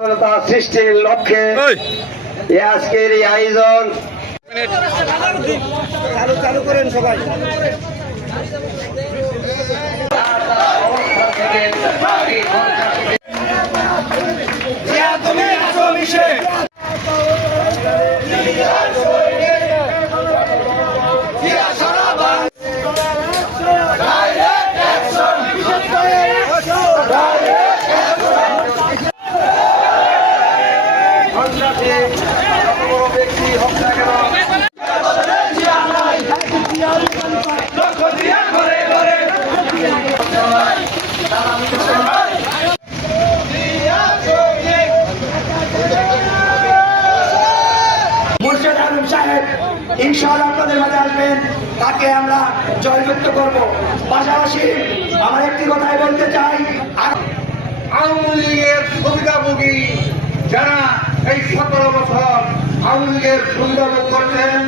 সচেতনতা সৃষ্টির লক্ষ্যে আজকের এই আয়োজন। চালু চালু করেন সবাই তুমি আছো মিশে সন্ত্রাসী কেন মুর্শেদ আলম সাহেব, ইনশাআল্লাহ আপনাদের মাঝে আসবেন। তাকে আমরা জয়যুক্ত করব। পাশাপাশি আমার একটি কথাই বলতে চাই আওয়ামী লীগের সুবিধাভোগী এই সতেরো বছর আওয়ামী লীগের সুন্দর করছেন।